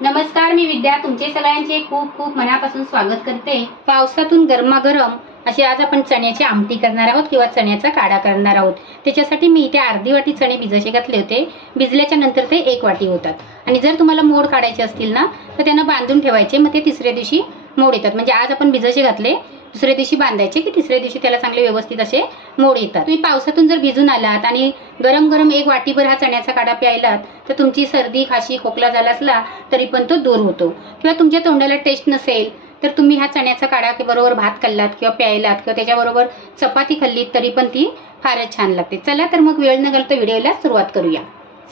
नमस्कार मी विद्या. तुमचे सगळ्यांचे खूप खूप मनापासून स्वागत करते. पावसातून गरमागरम अशी आज आपण चण्याची आमटी करणार आहोत किंवा चण्याचा काढा करणार आहोत. त्याच्यासाठी मी इथे अर्धी वाटी चणे भिजायचे घातले होते. भिजल्याच्या नंतर ते एक वाटी होतात. आणि जर तुम्हाला मोड काढायचे असतील ना तर त्यांना बांधून ठेवायचे. मग ते तिसऱ्या दिवशी मोड येतात. म्हणजे आज आपण भिजायचे घातले. दुसऱ्या दिवशी बांधायचे की तिसऱ्या दिवशी त्याला चांगले व्यवस्थित असे मोड येतात. तुम्ही पावसातून जर भिजून आलात आणि गरम गरम एक वाटीभर हा चण्याचा काढा प्यायलात तर तुमची सर्दी खाशी खोकला झाला असला तरी पण तो दूर होतो. किंवा तुमच्या तोंडाला टेस्ट नसेल तर तुम्ही हा चण्याचा काढा की बरोबर भात खाल्लात किंवा प्यायलात किंवा त्याच्याबरोबर चपाती खाल्लीत तरी पण ती फारच छान लागते. चला तर मग वेळ न घालता व्हिडिओला सुरुवात करूया.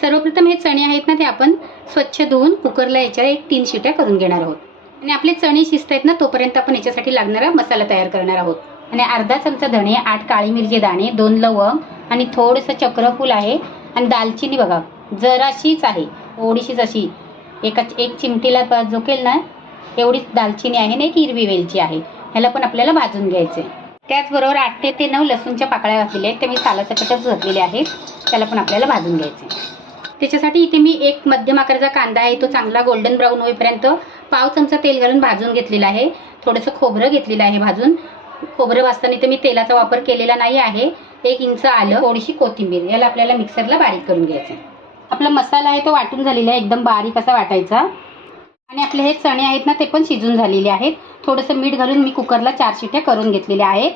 सर्वप्रथम हे चणे आहेत ना ते आपण स्वच्छ धुवून कुकरला याच्या एक तीन शिट्या करून घेणार आहोत. आणि आपले चणे शिजत आहेत ना तोपर्यंत आपण याच्यासाठी लागणारा मसाला तयार करणार आहोत. आणि अर्धा चमचा धणे आठ काळी मिरची दाणे दोन लवंग आणि थोडंसं चक्रफूल आहे. आणि दालचिनी बघा जराशीच आहे थोडीशीच अशी. एका एक चिमटीला झोकेल ना एवढीच दालचिनी आहे ना एक हिरवी वेलची आहे. ह्याला पण आपल्याला भाजून घ्यायचे त्याचबरोबर आठ ते ते नऊ लसूणच्या पाकळ्या घातलेल्या आहेत ते मी सालासकटच घातलेले आहेत. त्याला पण आपल्याला भाजून घ्यायचे त्याच्यासाठी इथे मी एक मध्यम आकाराचा कांदा आहे तो चांगला गोल्डन ब्राऊन होईपर्यंत पाव चमचा तेल घालून भाजून घेतलेलं आहे. थोडंसं खोबरं घेतलेलं आहे भाजून. खोबरं भाजताना इथे मी तेलाचा वापर केलेला नाही आहे. एक इंच आलं. थोडीशी कोथिंबीर. याला आपल्याला मिक्सरला बारीक करून घ्यायचं आपला मसाला आहे तो वाटून झालेला आहे. एकदम बारीक असा वाटायचा. आणि आपले हे चणे आहेत ना ते पण शिजून झालेले आहेत. थोडंसं मीठ घालून मी कुकरला चार शिट्या करून घेतलेल्या आहेत.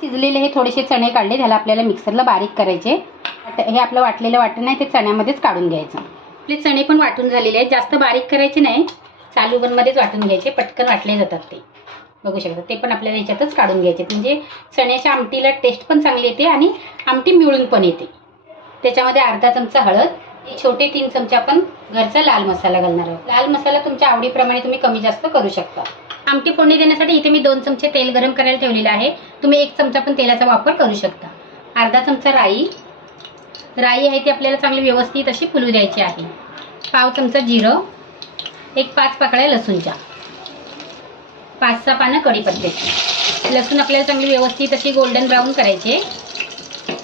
शिजलेले हे थोडेसे चणे काढले. त्याला आपल्याला मिक्सरला बारीक करायचे. हे आपलं वाटलेलं वाटण आहे ते चण्यामध्येच काढून घ्यायचं. आपले चणे पण वाटून झालेले आहेत. जास्त बारीक करायचे नाही. चालू बनमध्येच वाटून घ्यायचे पटकन वाटले जातात ते. बघू शकता ते पण आपल्याला याच्यातच काढून घ्यायचे. म्हणजे चण्याच्या आमटीला टेस्ट पण चांगली येते आणि आमटी मिळून पण येते. त्याच्यामध्ये अर्धा चमचा हळद छोटे तीन चमचे आपण घरचा लाल मसाला घालणार आहोत. लाल मसाला तुमच्या आवडीप्रमाणे तुम्ही कमी जास्त करू शकता. आमटी फोडणी देण्यासाठी इथे मी दोन चमचे तेल गरम करायला ठेवलेलं आहे. तुम्ही एक चमचा पण तेलाचा वापर करू शकता. अर्धा चमचा राई. राई आहे ती आपल्याला चांगली व्यवस्थित अशी फुलू द्यायची आहे. पाव चमचा जिरं. एक पाच पाकळ्या लसूणच्या. पाच सहा पानं कढीपत्त्याची लसूण आपल्याला चांगली व्यवस्थित अशी गोल्डन ब्राऊन करायचे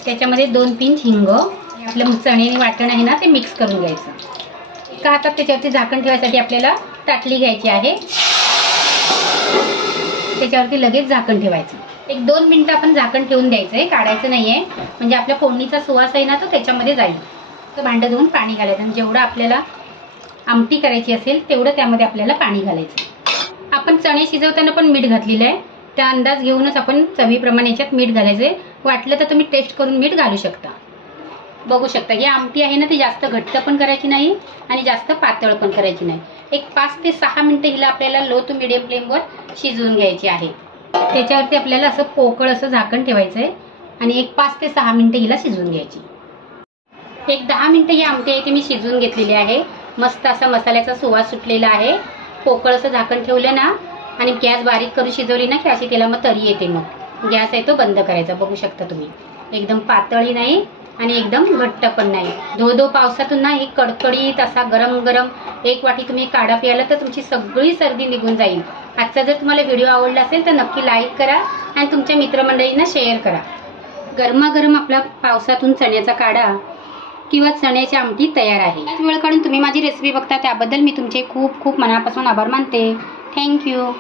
त्याच्यामध्ये दोन पिंच हिंग आपलं चणे आणि वाटण आहे ना ते मिक्स करून घ्यायचं. एका हातात त्याच्यावरती झाकण ठेवायसाठी आपल्याला ताटली घ्यायची आहे. त्याच्यावरती लगेच झाकण ठेवायचं. एक दोन मिनटं आपण झाकण ठेवून द्यायचं आहे काढायचं नाही आहे म्हणजे आपल्या फोडणीचा सुवास आहे ना तो त्याच्यामध्ये जाईल. तर भांडं धुवून पाणी घालायचं. आणि जेवढं आपल्याला आमटी करायची असेल तेवढं त्यामध्ये आपल्याला पाणी घालायचं. आपण चणे शिजवताना पण मीठ घातलेलं आहे. त्या अंदाज घेऊनच आपण चवीप्रमाणे याच्यात मीठ घालायचं आहे. वाटलं तर तुम्ही टेस्ट करून मीठ घालू शकता. बघू शकता ही आमटी आहे ना ती जास्त घट्ट पण करायची नाही आणि जास्त पातळ पण करायची नाही. एक पाच ते सहा मिनटं हिला आपल्याला लो टू मिडियम फ्लेमवर शिजवून घ्यायची आहे. त्याच्यावरती आपल्याला असं पोकळ असं झाकण ठेवायचं आहे आणि एक पाच ते सहा मिनटं हिला शिजवून घ्यायची. एक दहा मिनटं ही आमटी आहे ती मी शिजवून घेतलेली आहे. मस्त असा मसाल्याचा सुवास सुटलेला आहे. पोकळ असं झाकण ठेवलं ना आणि गॅस बारीक करून शिजवली ना की अशी त्याला मग तरी येते मग. गॅस आहे तो बंद करायचा बघू शकता तुम्ही. एकदम पातळी नाही आणि एकदम घट्ट पण नाही. धो धो पावसातून ना एक कडकडीत असा गरम गरम एक वाटी तुम्ही काढा प्यायला तर तुमची सगळी सर्दी निघून जाईल. आजचा जर तुम्हाला व्हिडिओ आवडला असेल तर नक्की लाईक करा आणि तुमच्या मित्रमंडळींना शेअर करा. गरमागरम आपला पावसातून चण्याचा काढा. किंवा चण्याची आमटी तयार आहे. वेळ काढून तुम्ही माझी रेसिपी बघता त्याबद्दल मी तुमचे खूप खूप मनापासून आभार मानते. थँक्यू